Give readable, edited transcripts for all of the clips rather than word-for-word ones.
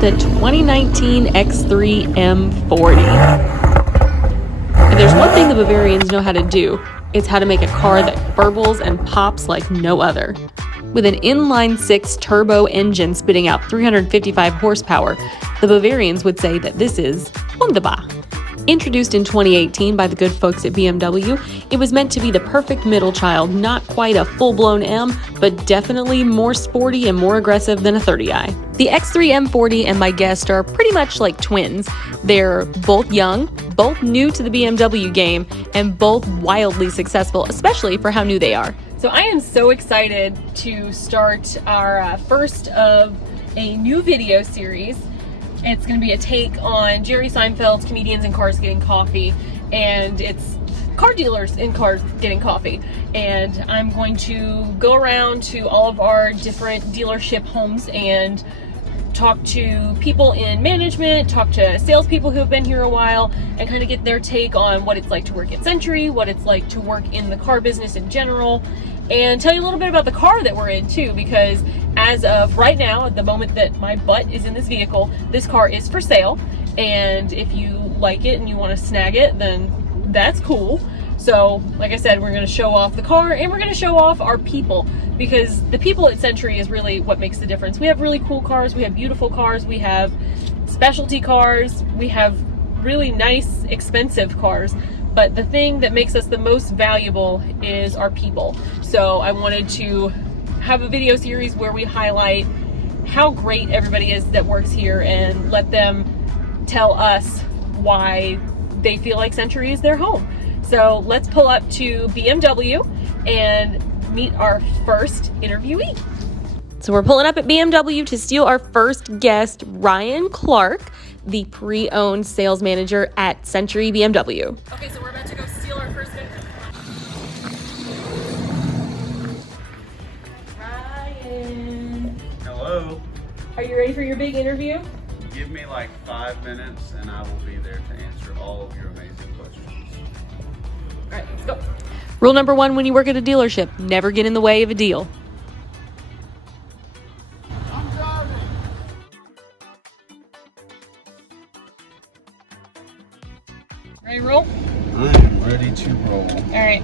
the 2019 X3 M40. If there's one thing the Bavarians know how to do, it's how to make a car that burbles and pops like no other. With an inline 6 turbo engine spitting out 355 horsepower, the Bavarians would say that this is wunderbar. Introduced in 2018 by the good folks at BMW, it was meant to be the perfect middle child, not quite a full-blown M, but definitely more sporty and more aggressive than a 30i. The X3 M40 and my guest are pretty much like twins. They're both young, both new to the BMW game, and both wildly successful, especially for how new they are. So I am so excited to start our first of a new video series. It's going to be a take on Jerry Seinfeld's Comedians in Cars Getting Coffee, and it's car dealers in cars getting coffee. And I'm going to go around to all of our different dealership homes and talk to people in management, talk to salespeople who have been here a while, and kind of get their take on what it's like to work at Century, what it's like to work in the car business in general, and tell you a little bit about the car that we're in too, because as of right now, at the moment that my butt is in this vehicle, this car is for sale. And if you like it and you want to snag it, then that's cool. So like I said, we're going to show off the car and we're going to show off our people, because the people at Century is really what makes the difference. We have really cool cars, we have beautiful cars, we have specialty cars, we have really nice, expensive cars. But the thing that makes us the most valuable is our people. So I wanted to have a video series where we highlight how great everybody is that works here and let them tell us why they feel like Century is their home. So let's pull up to BMW and meet our first interviewee. So we're pulling up at BMW to steal our first guest, Ryan Clark, the pre-owned sales manager at Century BMW. Okay, so we're about to go steal our first guest. Ryan. Hello. Are you ready for your big interview? Give me like 5 minutes and I will be there to answer all of your amazing questions. All right, let's go. Rule number 1 when you work at a dealership, never get in the way of a deal. Ready to roll? I am ready to roll. All right.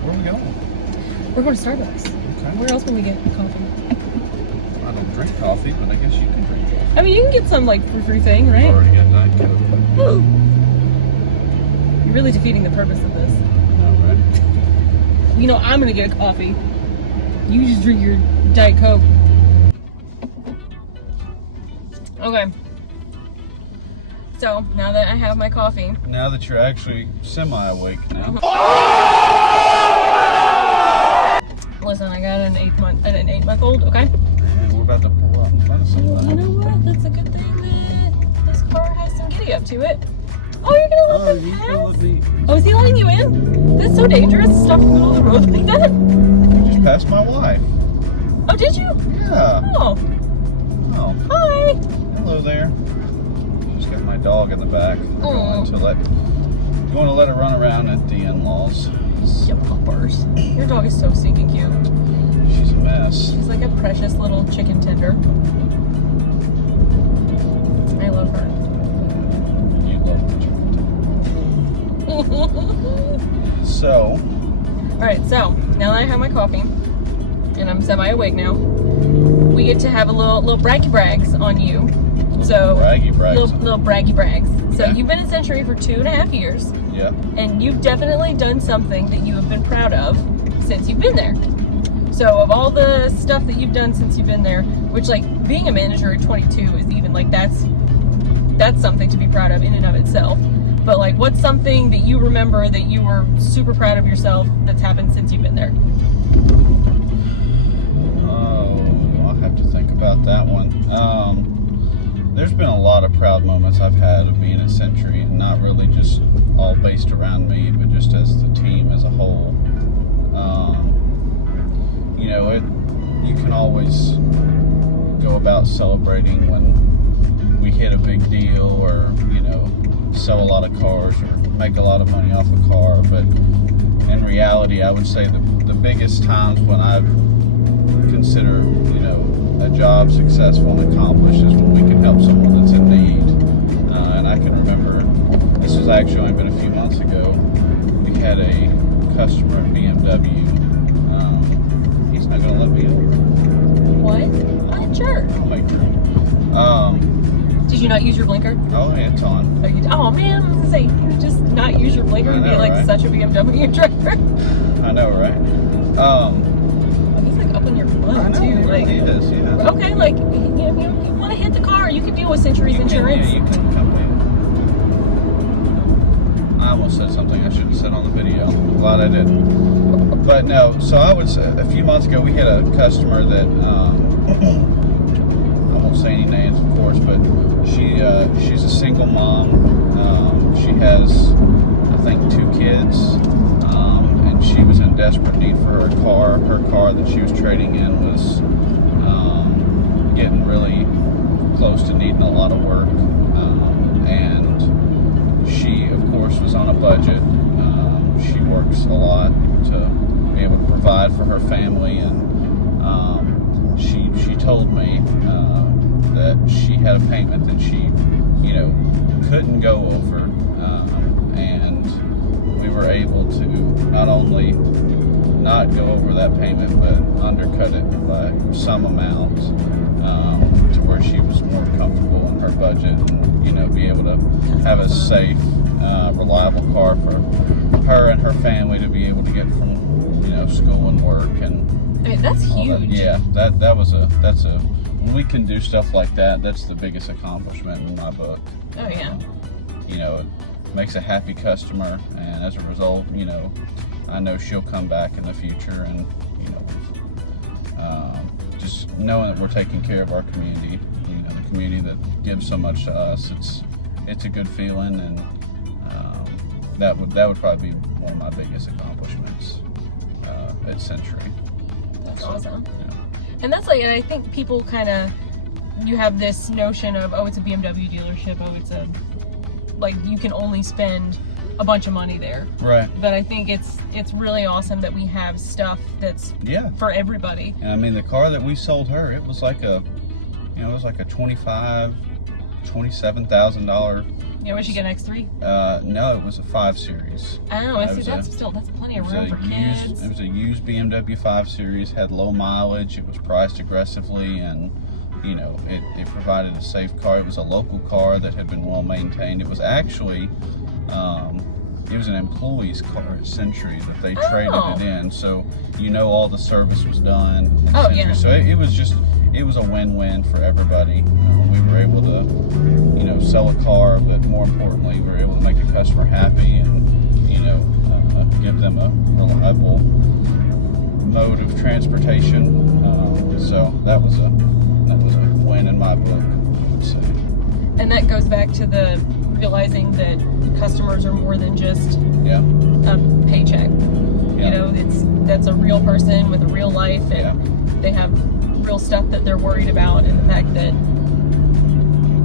Where are we going? We're going to Starbucks. Okay. Where else can we get coffee? I don't drink coffee, but I guess you can drink coffee. I mean, you can get some like for free thing, right? Already got Diet Coke. Woo. You're really defeating the purpose of this. All right. You know, I'm going to get a coffee. You just drink your Diet Coke. Okay. So, now that I have my coffee. Now that you're actually semi-awake now. Listen, I got an 8-month-old, okay? And we're about to pull out in front of somebody. You know what? That's a good thing that this car has some giddy up to it. Oh, you're gonna let them pass? Oh, is he letting you in? That's so dangerous. Stop in the middle of the road like that. You just passed my wife. Oh, did you? Yeah. Oh. Oh. Hi. Hello there. Just got my dog in the back. Oh. You want to let her run around at the in-laws. Yuppers. Your dog is so stinking cute. She's a mess. She's like a precious little chicken tender. I love her. You love the chicken. So. Alright, so now that I have my coffee and I'm semi-awake now, we get to have a little braggy brags on you. So braggy brags. Little braggy brags. So Okay. you've been at Century for 2.5 years. Yeah. And you've definitely done something that you have been proud of since you've been there. So of all the stuff that you've done since you've been there, which like being a manager at 22 is even like that's something to be proud of in and of itself. But like, what's something that you remember that you were super proud of yourself that's happened since you've been there? Oh, I'll have to think about that one. There's been a lot of proud moments I've had of being at Century, and not really just all based around me, but just as the team as a whole. You know, you can always go about celebrating when we hit a big deal, or you know, sell a lot of cars or make a lot of money off a car. But in reality, I would say the biggest times when I've considered, you know, a job successful and accomplished is when we can help someone that's in need. And I can remember, this was actually only been a few months ago, we had a customer at BMW. He's not going to let me in. What? What? Sure. I'll make sure. Did you not use your blinker? Oh, yeah, it's on. Oh man, I was gonna say, you just not use your blinker and be like right? such a BMW driver. I know, right? He's like up in your butt I know, too. he really is, yeah. Okay, like you want to hit the car, you can deal with Century's insurance. Yeah, you can come in. I almost said something I shouldn't have said on the video. I'm glad I didn't. But no, so I would say a few months ago we had a customer that I won't say any names, of course, but she's a single mom. She has, I think, 2 kids, and she was in desperate need for her car. Her car that she was trading in was getting really close to needing a lot of work, and she, of course, was on a budget. She works a lot to be able to provide for her family, and she told me that she had a payment that she, couldn't go over, and we were able to not only not go over that payment, but undercut it by some amount, to where she was more comfortable in her budget, and be able to have a safe, reliable car for her and her family to be able to get from school and work. And I mean, that's huge. Yeah, when we can do stuff like that, that's the biggest accomplishment in my book. Oh yeah. It makes a happy customer, and as a result, I know she'll come back in the future, and just knowing that we're taking care of our community, the community that gives so much to us, it's a good feeling, and that would probably be one of my biggest accomplishments at Century. That's awesome. Yeah. And that's I think people you have this notion of, oh, it's a BMW dealership, oh, it's you can only spend a bunch of money there. Right. But I think it's really awesome that we have stuff that's for everybody. And I mean, the car that we sold her, it was like a $27,000. Yeah, was she get an X3? No, it was a 5 Series. Oh, that's plenty of room for kids. It was a used BMW 5 Series, had low mileage, it was priced aggressively, and it provided a safe car. It was a local car that had been well maintained. It was actually it was an employee's car at Century that they traded it in, so all the service was done at Century. Yeah. So it was a win-win for everybody. We were able to sell a car, but more importantly, we were able to make the customer happy, and give them a reliable mode of transportation. So that was a win in my book, I would say. And that goes back to the realizing that customers are more than just a paycheck. That's a real person with a real life, and they have real stuff that they're worried about, and the fact that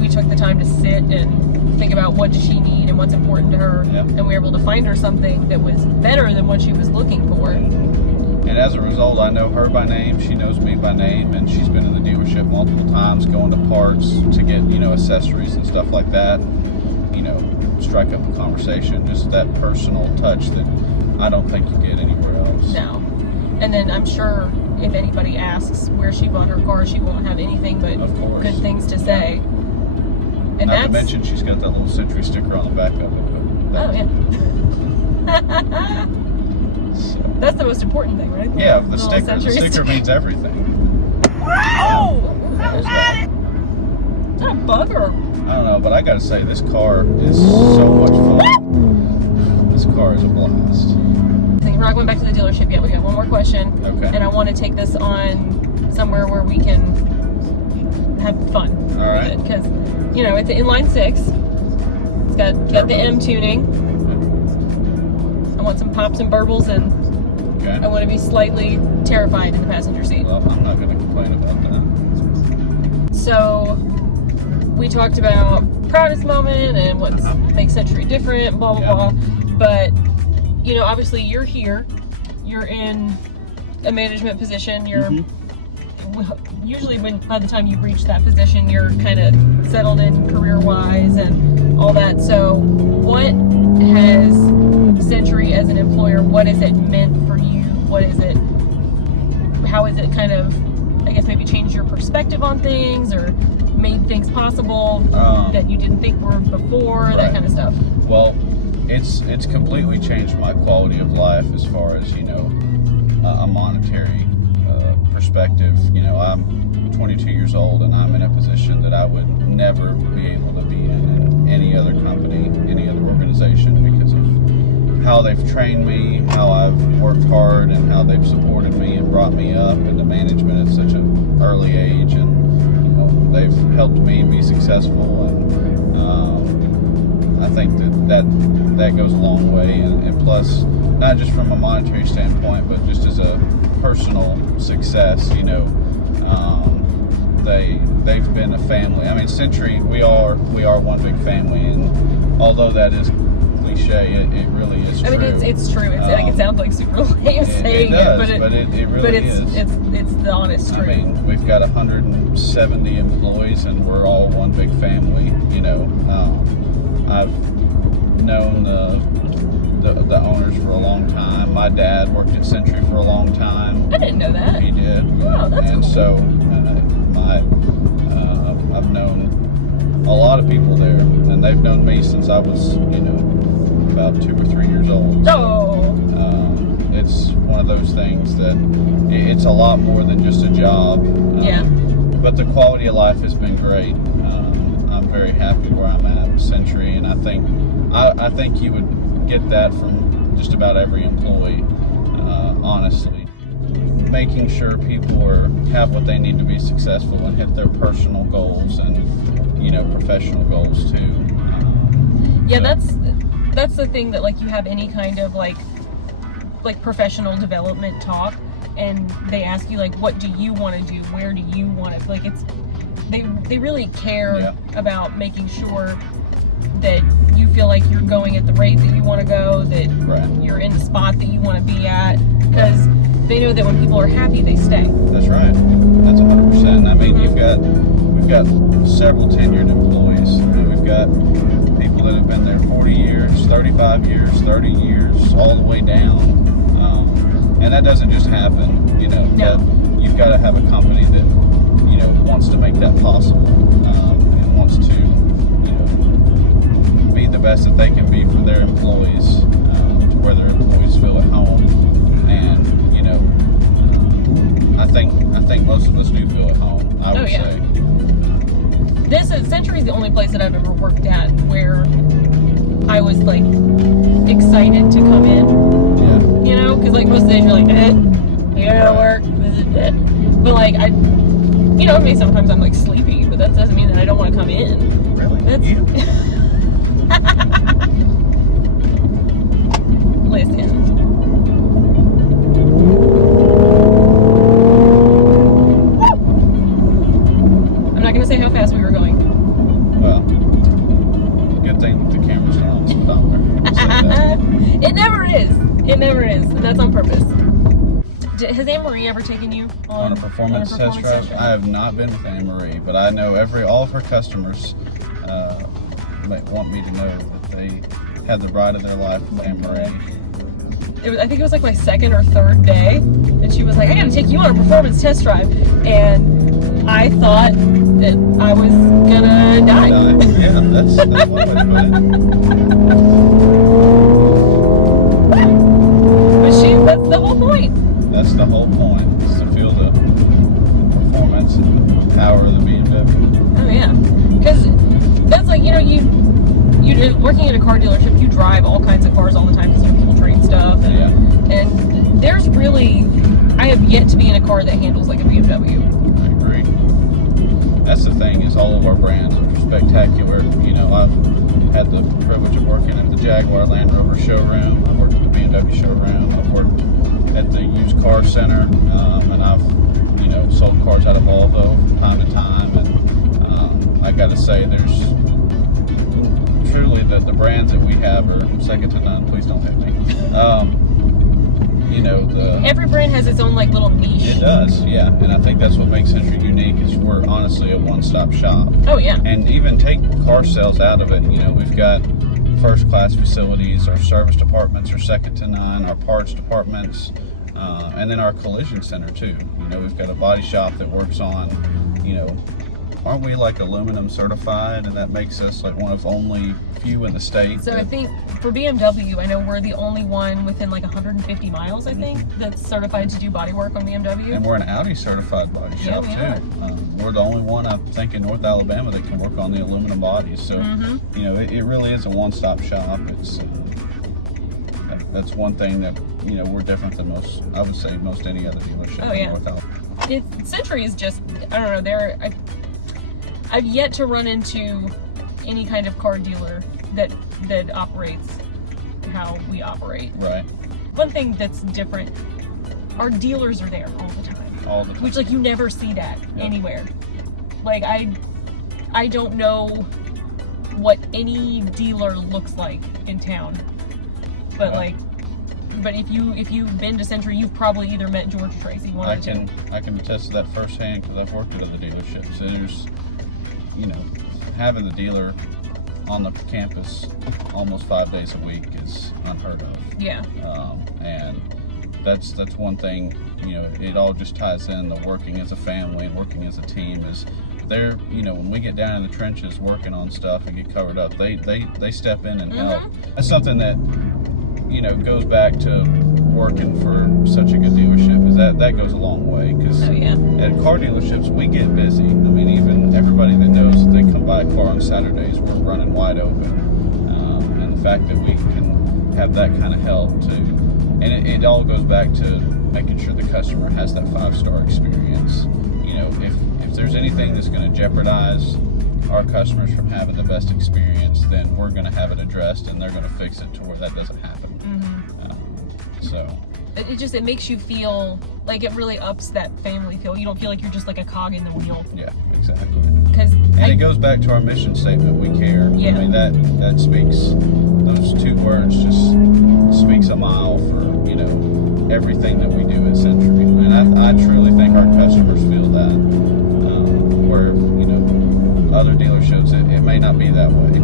we took the time to sit and think about what does she need and what's important to her, and we were able to find her something that was better than what she was looking for. And as a result, I know her by name, she knows me by name, and she's been in the dealership multiple times going to parts to get, accessories and stuff like that. Strike up a conversation, just that personal touch that I don't think you get anywhere else. No. And then I'm sure if anybody asks where she bought her car, she won't have anything but good things to say. And not to mention, she's got that little Century sticker on the back of it. Oh, yeah. So. That's the most important thing, right? Yeah, the sticker means everything. Oh! Is that a bug or? I don't know, but I gotta say, this car is so much fun. This car is a blast. We're not going back to the dealership yet. We got one more question. Okay. And I want to take this on somewhere where we can have fun. All right. Because, it's an inline 6. It's got the M tuning. I want some pops and burbles, and I want to be slightly terrified in the passenger seat. Well, I'm not going to complain about that. So, we talked about proudest moment and what makes Century different, blah, blah, blah. But, obviously you're here. You're in a management position. You're usually by the time you reach that position, you're kind of settled in career-wise and all that. So what has Century as an employer, what has it meant for you? How has it kind of, I guess, maybe changed your perspective on things or made things possible that you didn't think were before, right. That kind of stuff? Well, it's completely changed my quality of life as far as, you know, a monetary perspective. You know, I'm 22 years old and I'm in a position that I would never be able to be in any other company, any other organization, because of how they've trained me, how I've worked hard, and how they've supported me and brought me up into management at such an early age. And, you know, they've helped me be successful, and I think that goes a long way. And plus, not just from a monetary standpoint, but just as a personal success, you know, they've been a family. I mean, Century, we are one big family, and although that is cliche, it really is true. I mean, it's true. It's like, it sounds like super lame saying it, but it really is. It's the honest truth. I mean, we've got 170 employees, and we're all one big family. You know, I've known the owners for a long time. My dad worked at Century for a long time. I didn't know that. He did. Oh, that's and cool. So I've known a lot of people there, and they've known me since I was, you know, about 2 or 3 years old. Oh. It's one of those things that it's a lot more than just a job. Yeah. But the quality of life has been great. I'm very happy where I'm at with Century, and I think you would get that from just about every employee, honestly. Making sure people have what they need to be successful and hit their personal goals and, you know, professional goals too. Yeah, that's the thing, that like you have any kind of like professional development talk, and they ask you like, what do you want to do? Where do you want to, like, it's they really care about making sure that you feel like you're going at the rate that you want to go, that you're in the spot that you want to be at, because they know that when people are happy, they stay. That's right. That's 100%. I mean, we've got several tenured employees. I mean, we've got people that have been there 40 years, 35 years, 30 years, all the way down. And that doesn't just happen, you know. No. You've got to have a company that, you know, wants to make that possible, and wants to, you know, be the best that they can be for their employees, to where their employees feel at home. And, you know, I think most of us do feel at home, I would say. Century's the only place that I've ever worked at where I was like excited to come in. Yeah. You know, because like most of the days you're like, I gotta work, this is it. But like you know, maybe sometimes I'm like sleepy, but that doesn't mean that I don't want to come in. Really? That's You? Listen. I'm not gonna say how fast we were going. Well, good thing the camera's not on speedometer. It never is. It never is, and that's on purpose. Has Anne Marie ever taken you On a performance test drive? I have not been with Anne Marie, but I know all of her customers want me to know that they had the ride of their life with Anne Marie. I think it was like my second or third day, and she was like, I gotta take you on a performance test drive, and I thought that I was gonna die. Yeah, that's one way to put it. But that's the whole point. That's the whole point, is to feel the performance and the power of the BMW. Oh yeah, because that's like, you know, you working at a car dealership, you drive all kinds of cars all the time because you people trade stuff, and there's really, I have yet to be in a car that handles like a BMW. I agree. That's the thing, is all of our brands are spectacular. You know, I've had the privilege of working at the Jaguar Land Rover showroom. I've worked at the BMW showroom. I've worked at the used car center, and I've, you know, sold cars out of Volvo from time to time. And I got to say, there's truly the brands that we have are second to none. Please don't hit me. you know, every brand has its own like little niche. It does, yeah. And I think that's what makes Century unique is we're honestly a one-stop shop. Oh yeah. And even take car sales out of it, you know, we've got first-class facilities, our service departments are second to none, our parts departments, and then our collision center too. You know, we've got a body shop that works on, you know, aren't we like aluminum certified, and that makes us like one of only few in the state. So I think for BMW, I know we're the only one within like 150 miles, I think, that's certified to do body work on BMW. And we're an Audi certified body shop too. We're the only one, I think, in North Alabama that can work on the aluminum bodies. So, you know, it really is a one-stop shop. It's that's one thing that, you know, we're different than most, I would say, most any other dealership in North Alabama. Century is just, I don't know, I've yet to run into any kind of car dealer that operates how we operate. Right. One thing that's different, our dealers are there all the time. All the time. Which, like, you never see that anywhere. Like, I don't know what any dealer looks like in town. But but if you've been to Century, you've probably either met George or Tracy. I can attest to that firsthand because I've worked at other dealerships. There's, you know, having the dealer on the campus almost 5 days a week is unheard of. Yeah. And that's one thing, you know, it all just ties in the working as a family and working as a team is they're, you know, when we get down in the trenches working on stuff and get covered up, they step in and help. That's something that, you know, goes back to working for such a good dealership is that goes a long way because at car dealerships we get busy. I mean, even everybody that knows that they come buy a car on Saturdays, we're running wide open, and the fact that we can have that kind of help too, and it all goes back to making sure the customer has that 5-star experience. You know, if there's anything that's going to jeopardize our customers from having the best experience, then we're going to have it addressed and they're going to fix it to where that doesn't happen. So it makes you feel like it really ups that family feel. You don't feel like you're just like a cog in the wheel. Yeah, exactly. And it goes back to our mission statement, we care. Yeah. I mean, that speaks, those 2 words just speaks a mile for, you know, everything that we do at Century. And I truly think our customers feel that. Where, you know, other dealerships, it may not be that way.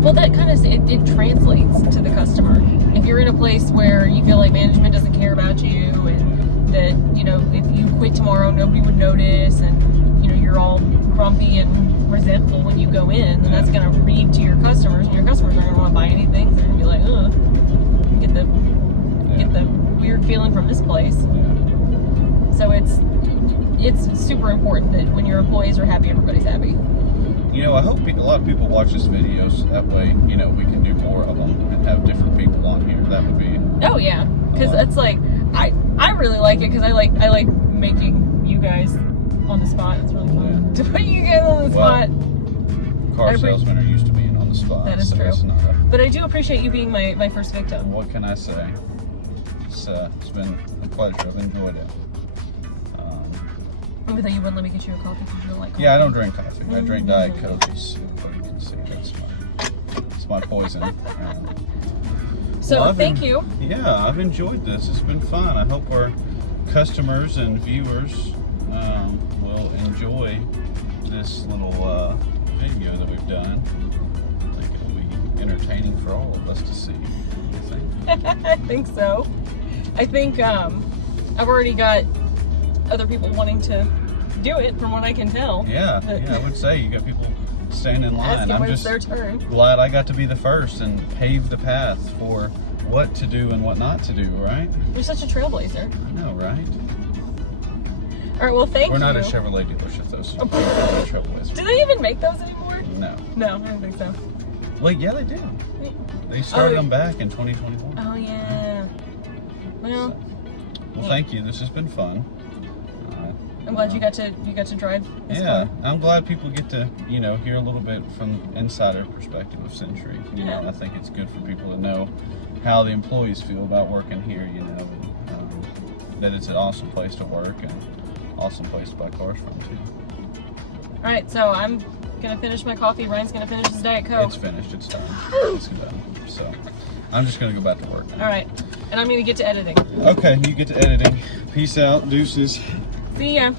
Well, that kind of, it translates to the customer. If you're in a place where you feel like management doesn't care about you and that, you know, if you quit tomorrow, nobody would notice and, you know, you're all grumpy and resentful when you go in, then that's going to read to your customers and your customers aren't going to want to buy anything. They're going to be like, get the weird feeling from this place. So it's super important that when your employees are happy, everybody's happy. You know, I hope a lot of people watch this video so that way, you know, we can do more of them and have different people on here. That would be... Oh, yeah. Because it's like, I really like it because I like making you guys on the spot. It's really fun to put you guys on the spot. Car salesmen are used to being on the spot. That is true. But I do appreciate you being my first victim. What can I say? It's been a pleasure. I've enjoyed it. I thought you wouldn't let me get you a coffee because you don't like coffee. Yeah, I don't drink coffee. I drink Diet Coke. As you can see, that's my poison. So thank you. Yeah, I've enjoyed this. It's been fun. I hope our customers and viewers will enjoy this little video that we've done. I think it'll be entertaining for all of us to see. What do you think? I think so. I think I've already got other people wanting to do it, from what I can tell. Yeah, I would say you got people standing in line. I'm just their turn. Glad I got to be the first and pave the path for what to do and what not to do, right? You're such a trailblazer. I know, right? All right, well, thank you. We're not a Chevrolet dealership, though, so we're not a trailblazer. Do they even make those anymore? No. No, I don't think so. Well, yeah, they do. They started them back in 2021. Oh, yeah. Well, thank you. This has been fun. I'm glad you got to drive this car. I'm glad people get to, you know, hear a little bit from insider perspective of Century. You know, I think it's good for people to know how the employees feel about working here, you know, and, that it's an awesome place to work and awesome place to buy cars from too. All right, so I'm gonna finish my coffee. Ryan's gonna finish his Diet Coke. It's finished. It's done. It's done. So I'm just gonna go back to work now. All right. and I'm gonna get to editing. Okay, you get to editing. Peace out, deuces. See ya.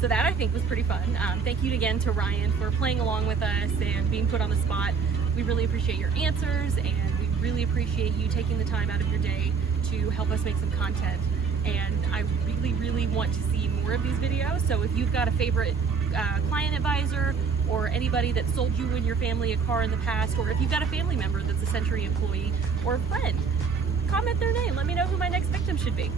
So that I think was pretty fun. Thank you again to Ryan for playing along with us and being put on the spot. We really appreciate your answers, and we really appreciate you taking the time out of your day to help us make some content. And I really want to see more of these videos. So if you've got a favorite client advisor or anybody that sold you and your family a car in the past, or if you've got a family member that's a Century employee or a friend, comment their name. Let me know who my next victim should be.